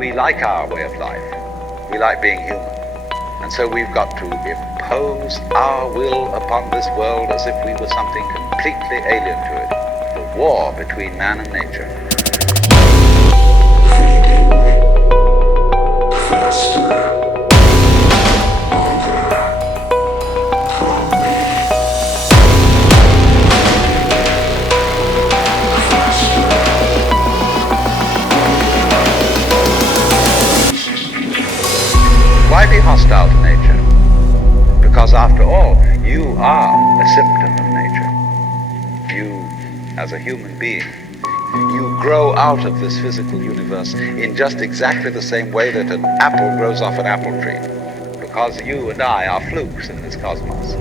We like our way of life. We like being human. And so we've got to impose our will upon this world as if we were something completely alien to it. The war between man and nature. Why be hostile to nature? Because after all, you are a symptom of nature. You, as a human being, you grow out of this physical universe in just exactly the same way that an apple grows off an apple tree. Because you and I are flukes in this cosmos.